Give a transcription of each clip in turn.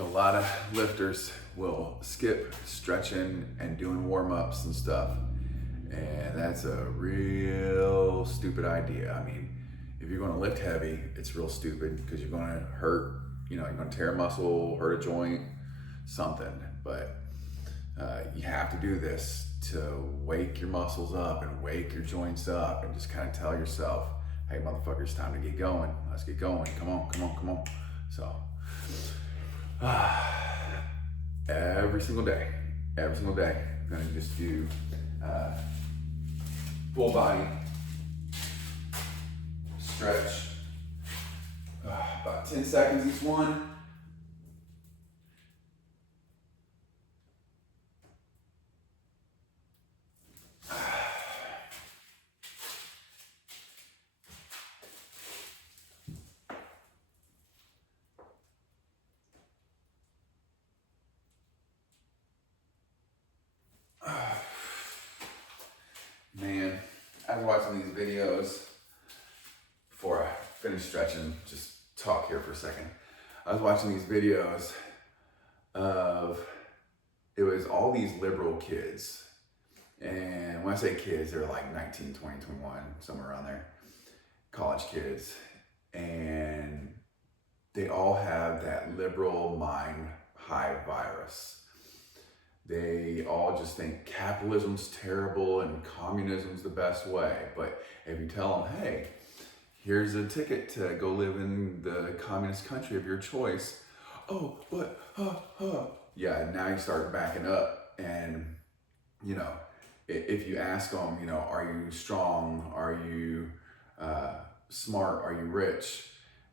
So a lot of lifters will skip stretching and doing warm-ups and stuff. And that's a real stupid idea. I mean, if you're gonna lift heavy, it's real stupid because you're gonna hurt, you're gonna tear a muscle, hurt a joint, something. But you have to do this to wake your muscles up and wake your joints up and just kind of tell yourself, hey motherfucker, it's time to get going. Let's get going. Come on, come on, come on. So, every single day, I'm gonna just do full body stretch, about 10 seconds each one. Man, I was watching these videos before I finish stretching, just talk here for a second. I was watching these videos of, it was all these liberal kids. And when I say kids, they're like 19, 20, 21, somewhere around there, college kids. And they all have that liberal mind hive virus. They all just think capitalism's terrible and communism's the best way. But if you tell them, hey, here's a ticket to go live in the communist country of your choice. Oh, but, yeah, now you start backing up. And, if you ask them, are you strong? Are you smart? Are you rich?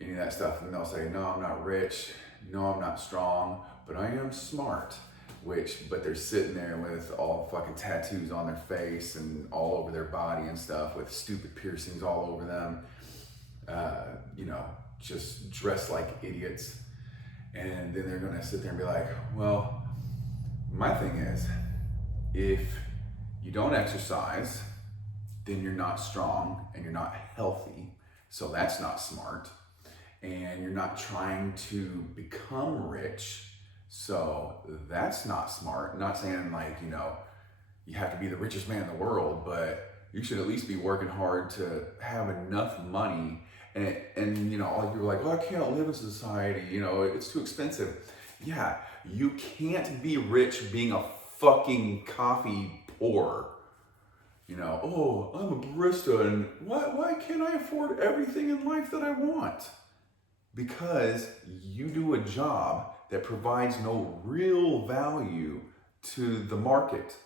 Any of that stuff. And they'll say, no, I'm not rich. No, I'm not strong, but I am smart. But they're sitting there with all fucking tattoos on their face and all over their body and stuff with stupid piercings all over them. Just dressed like idiots. And then they're gonna sit there and be like, well, my thing is, if you don't exercise, then you're not strong and you're not healthy. So that's not smart. And you're not trying to become rich. So that's not smart. Not saying you have to be the richest man in the world, but you should at least be working hard to have enough money. And all of you are like, well, I can't live in society. It's too expensive. Yeah, you can't be rich being a fucking coffee poor. Oh, I'm a barista and why can't I afford everything in life that I want? Because you do a job that provides no real value to the market.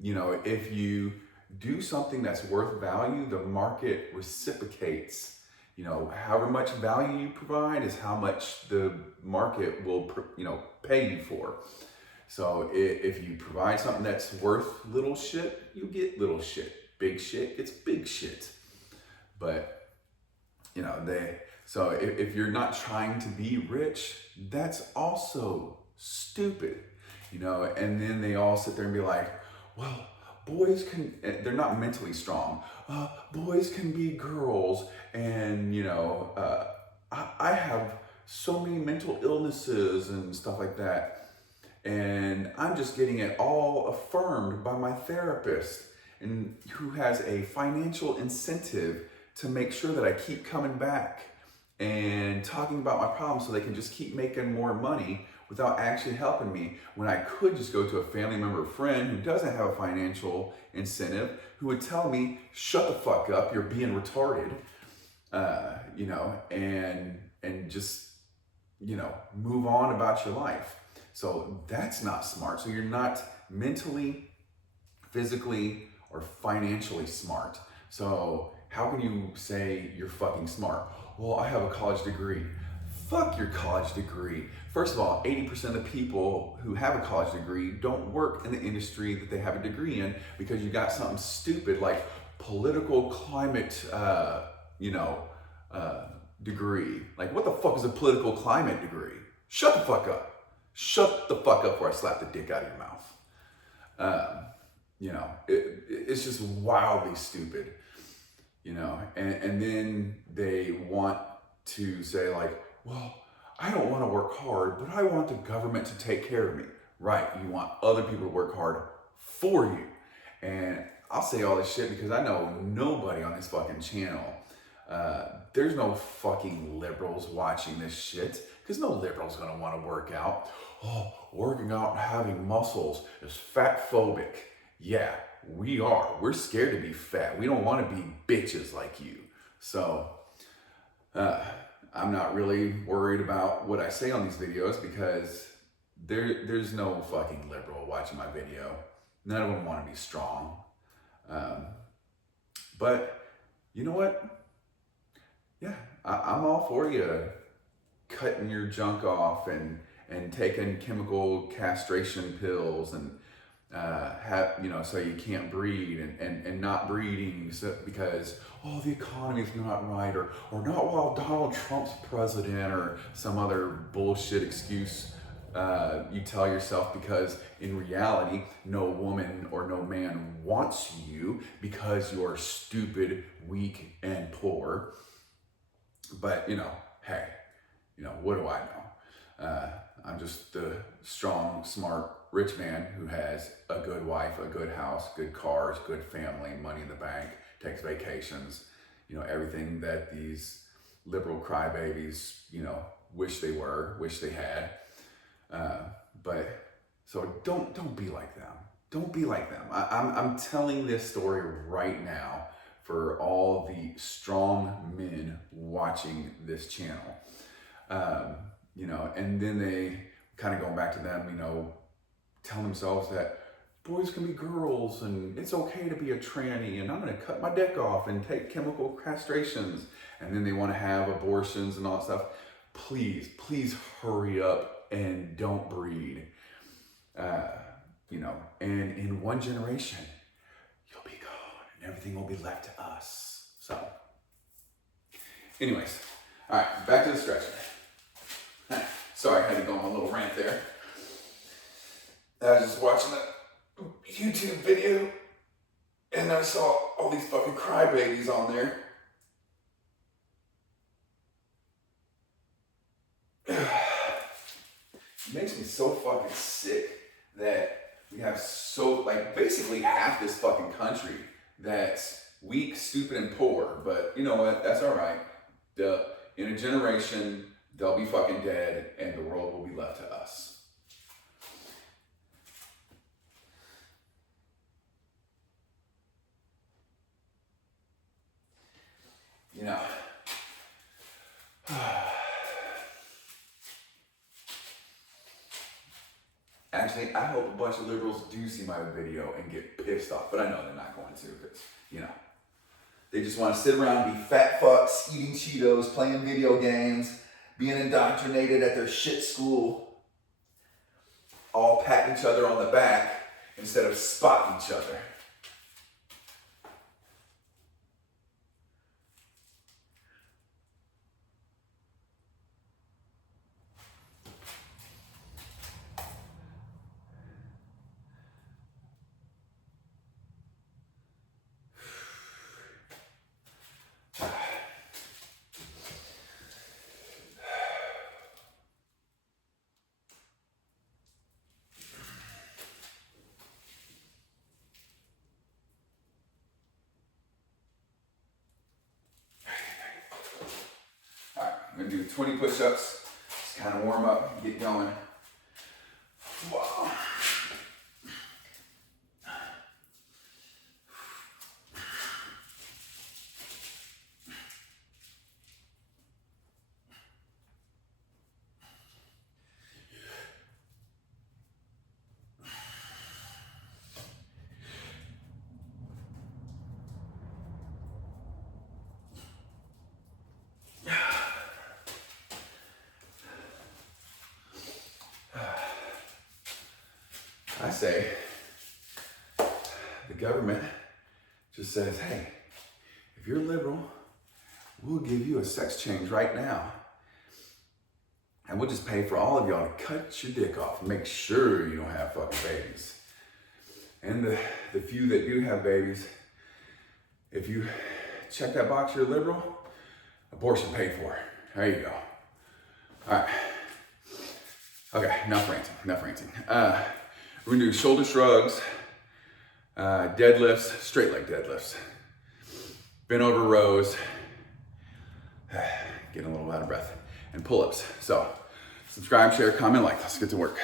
If you do something that's worth value, the market reciprocates. However much value you provide is how much the market will, pay you for. So if you provide something that's worth little shit, you get little shit. Big shit gets big shit. But, so if you're not trying to be rich, that's also stupid, and then they all sit there and be like, well, they're not mentally strong. Boys can be girls. And, I have so many mental illnesses and stuff like that. And I'm just getting it all affirmed by my therapist, and who has a financial incentive to make sure that I keep coming back and talking about my problems so they can just keep making more money without actually helping me, when I could just go to a family member or friend who doesn't have a financial incentive, who would tell me, shut the fuck up, you're being retarded, and just, move on about your life. So that's not smart. So you're not mentally, physically, or financially smart. So how can you say you're fucking smart? Well, I have a college degree. Fuck your college degree. First of all, 80% of the people who have a college degree don't work in the industry that they have a degree in, because you got something stupid like political climate, degree. Like, what the fuck is a political climate degree? Shut the fuck up. Shut the fuck up before I slap the dick out of your mouth. It's just wildly stupid. And then they want to say like, well, I don't want to work hard, but I want the government to take care of me. Right, you want other people to work hard for you. And I'll say all this shit because I know nobody on this fucking channel, there's no fucking liberals watching this shit, because no liberal's gonna want to work out. Oh, working out and having muscles is fat phobic. Yeah, we are. We're scared to be fat. We don't want to be bitches like you. So, I'm not really worried about what I say on these videos because there's no fucking liberal watching my video. None of them want to be strong. But you know what? Yeah, I'm all for you cutting your junk off and taking chemical castration pills and so you can't breed and not breeding because, oh, the economy's not right, or not while Donald Trump's president, or some other bullshit excuse you tell yourself, because in reality, no woman or no man wants you because you're stupid, weak, and poor. But, hey, what do I know? I'm just the strong, smart, rich man who has a good wife, a good house, good cars, good family, money in the bank, takes vacations, everything that these liberal crybabies, wish they were, wish they had. But so don't be like them. Don't be like them. I'm telling this story right now for all the strong men watching this channel. And then they kind of going back to them, tell themselves that boys can be girls and it's okay to be a tranny and I'm going to cut my dick off and take chemical castrations. And then they want to have abortions and all that stuff. Please hurry up and don't breed. And in one generation, you'll be gone and everything will be left to us. So, anyways, all right, back to the stretching. Sorry, I had to go on a little rant there. I was just watching a YouTube video and I saw all these fucking crybabies on there. It makes me so fucking sick that we have basically half this fucking country that's weak, stupid, and poor. But you know what? That's all right. In a generation, they'll be fucking dead and the world will be left to us. Actually, I hope a bunch of liberals do see my video and get pissed off, but I know they're not going to because, they just want to sit around and be fat fucks, eating Cheetos, playing video games, being indoctrinated at their shit school, all patting each other on the back instead of spotting each other. I'm gonna do 20 push-ups, just kind of warm up and get going. Wow. I say, the government just says, hey, if you're liberal, we'll give you a sex change right now. And we'll just pay for all of y'all to cut your dick off and make sure you don't have fucking babies. And the few that do have babies, if you check that box, you're liberal, abortion paid for. There you go. All right. Okay, enough ranting. We're gonna do shoulder shrugs, deadlifts, straight leg deadlifts, bent over rows, getting a little out of breath, and pull-ups. So subscribe, share, comment, like. Let's get to work.